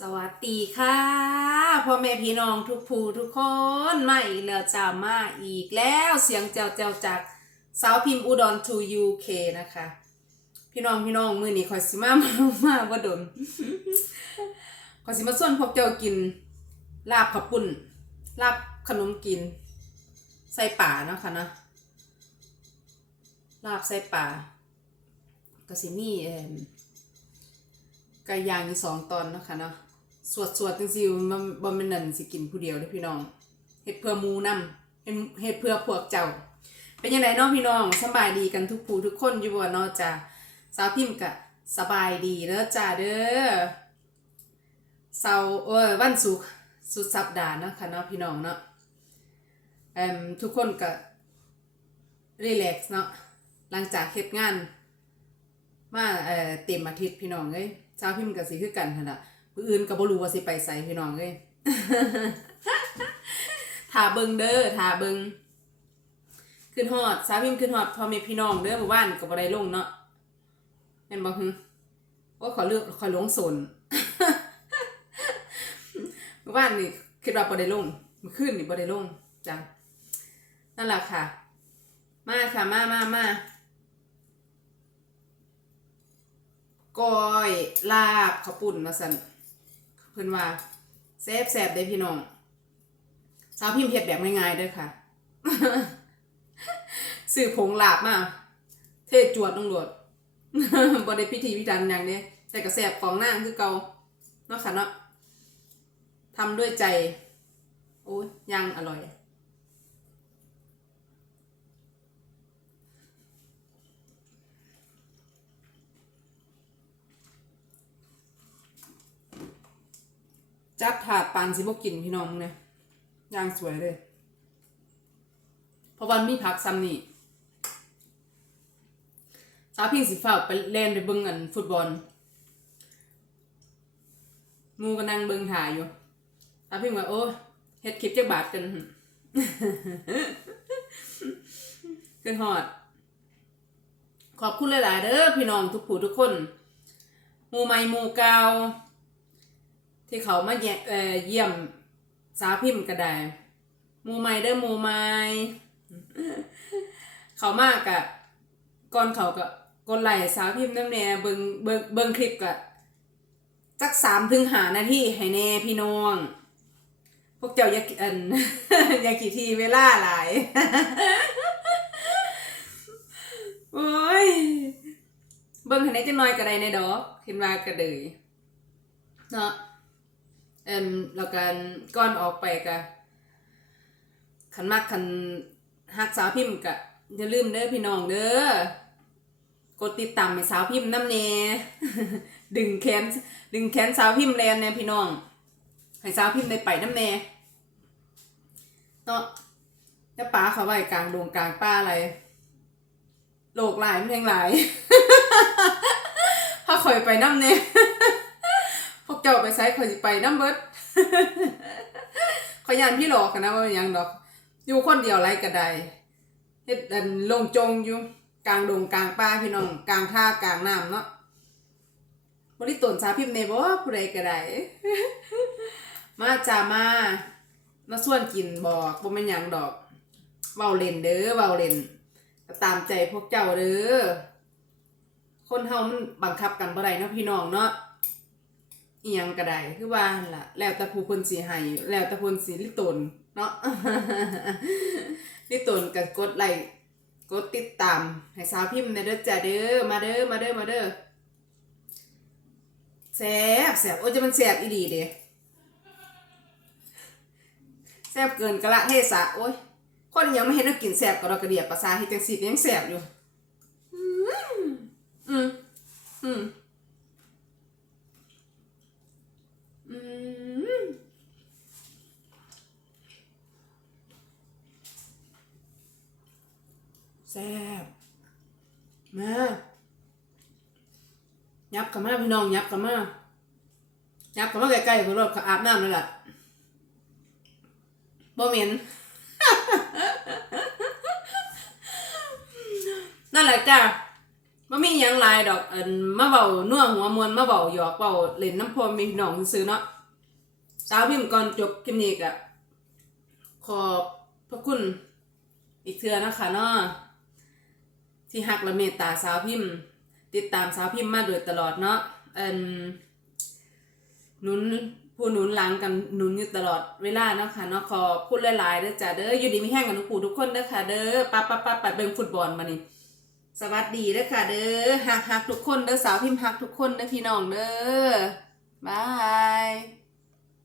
สวัสดีค่ะพ่อแม่พี่น้องทุกผู้ทุกคนมาอีกแล้วจ้ามาอีกแล้วเสียงเจ้าเจ้าจากสาวพิมพ์อุดร to UK นะคะ พี่น้องพี่น้องมือนี้คอยสิมามามาว่ดนคอยสิมาส่วนพวกเจ้ากิน ลาบขับปุ่น ลาบขนมกิน ใส่ป่าเนาะค่ะนะลาบใส่ป่าก็สิมีเอ่มไก่ย่างอีกสองตอนนะคะเนาะ สวดสวดจริงๆมันบ่แม่นนั่นสิกินผู้เดียวเด้อพี่น้องเฮ็ดเพื่อหมูนำเฮ็ดเฮ็ดเพื่อพวกเจ้า เป็นยังไงเนาะพี่น้องสบายดีกันทุกผู้ทุกคนอยู่บ่เนาะจ้ะสาวพิมพ์ก็สบายดีเด้อจ้าเด้อเสาเออวันศุกร์สุดสัปดาห์เนาะค่ะเนาะพี่น้องเนาะเอ่มทุกคนก็รีแลกซ์เนาะหลังจากเฮ็ดงานมาเอ่อเต็มอาทิตย์พี่น้องเอ้ยเช้าพิมพ์กับสีคือกันหั่นล่ะ ผู้อื่นก็บ่รู้ว่าสิไปไสพี่น้องเอ้ยถ้าเบิงเด้อถ้าเบิงขึ้นฮอดสาวพิมขึ้นฮอดพอม่พี่น้องเด้อหมู่บ้านก็บ่ได้ลงเนาะแม่นบ่ฮึโอ้ยขอเลือกขอหลงสนหมู่บ้านนี่คิดว่าบ่ได้ลงมื่อคืนนี่บ่ได้ลงจ้ะนั่นแหละค่ะ มาค่ะมามามาก้อยลาบข้าวปุ่นมาสั่น เพิ่นว่าแซ่บแซ่บเด้พี่น้องสาวพิมพ์เฮ็ดแบบง่ายๆเด้อค่ะสื่อผงลาบมาเทศจวดลงโหลดบ่ได้พิธีพิธันอยังเด้แต่ก็แซ่บของหน้าคือเกาเนาะค่ะเนาะทำด้วยใจ โอ้ยยังอร่อย จับถาดปานสิบกินพี่น้องเนี่ยย่างสวยเลย เพราะวันมีพักซ้ำนี่สาวพิงสิฟ้าไปเล่นไปเบิ่งอันฟุตบอลหมูก็นั่งเบิ่งถ่ายอยู่สาวพิงว่าโอ้เฮ็ดคลิปจักบาทกันหึขึ้นฮอด ขอบคุณหลาย ๆเด้อพี่น้องทุกผู้ทุกคนหมูใหม่หมูเก่า ที่เขามาเยี่ยมสาวพิมพ์ก็ได้มูใหม่เด้อมูใหม่เขามากะก่อนเขาก็กดไลค์สาวพิมพ์น้ำแน่เบิงเบิงเบิงคลิปกะจักสามถึงหานาทีให้แน่พี่น้อง พวกเจ้าอย่าอันอย่ากี่ทีเวลาหลายโอ้ยเบิ่งให้แหน่จังน้อยก็ได้ในดอกเห็นว่าก็เลยเนาะ เอ็มแล้วกันก่อนออกไปกะขันมากขันหักสาวพิมพ์กะอย่าลืมเด้อพี่น้องเด้อกดติดตามให้สาวพิมพ์น้ำเนดึงแขนดึงแขนสาวพิมพ์แลนเนี่ยพี่น้องให้สาวพิมพ์ได้ไปน้ำเนเนาะจะป่าเขาไว้กลางดวงกลางป่าอะไรโลกหลายมันแพงหลาย ถ้าขอยไปน้ำเนพวก เจ้าไปไซข่อยสิไปน้ำเบิดขอยยานพี่หลอกกันนะว่ายังดอก อยู่คนเดียวไรก็ได้เฮ็ดอันลงจงอยู่กลางดงกลางป่าพี่น้องกลางท่ากลางน้ำเนาะบริตนสาพิมพ์ในบ่ผู้ใดก็ได้มาจ้ามามาส่วนกินบอกบ่แม่นหยังดอกเว้าเล่นเด้อเว้าเล่นก็ตามใจพวกเจ้าเด้อคนเฮามันบังคับกันบ่ได้เนาะพี่น้องเนาะ อีหยังก็ได้คือว่าหั่นล่ะ แล้วแต่ผู้เพิ่นสิให้แล้วแต่เพิ่นสิลิตนเนาะลิตนก็กดไลค์กดติดตาม ให้สาวพิมพ์ในเด้อจ้าเด้อมาเด้อมาเด้อมาเด้อแซ่บแซ่บโอ้ยจะมันแซ่บอีดีเด้แซ่บเกินกะละเทศะโอ้ยคนยังไม่เห็นกินแซ่บก็ดอกกระเดียบภาษาฮ็ดจังซี่ก็ยังแซ่บอยู่ อืม อืม อืม อืมแซ่บ มายับกับมาพี่น้องยับกับมายับกับมาใกล้ๆกับรถเขาอาบน้ำนั่นแหละบ่เหม็นนั่นแหละจ้าบ่มีหยังลายดอกอันมาเว้านัวหัวมวนมาเว้าหยอกเว้าเล่นน้ำพอมีพี่น้องซื่อเนาะสาวพิมพ์ก่อนจบคลิปนี้ก็ขอบพระคุณอีกเทือนะคะเนาะ ที่หักและเมตตาสาวพิมพ์ ติดตามสาวพิมพ์มาโดยตลอดเนาะอันหนุนผู้หนุนหลังกันหนุนอยู่ตลอดเวลาเนาะค่ะเนาะขอพูดหลายๆเด้อจ้าเด้ออยู่ดีมีแห้งกันทุกผู้ทุกคนเด้อค่ะเด้อปั๊บปั๊บปั๊บไปเบิ่งฟุตบอลมานี่สวัสดีเด้อค่ะเด้อฮักฮักทุกคนเด้อสาวพิมพ์ฮักทุกคนเด้อพี่น้องเด้อบาย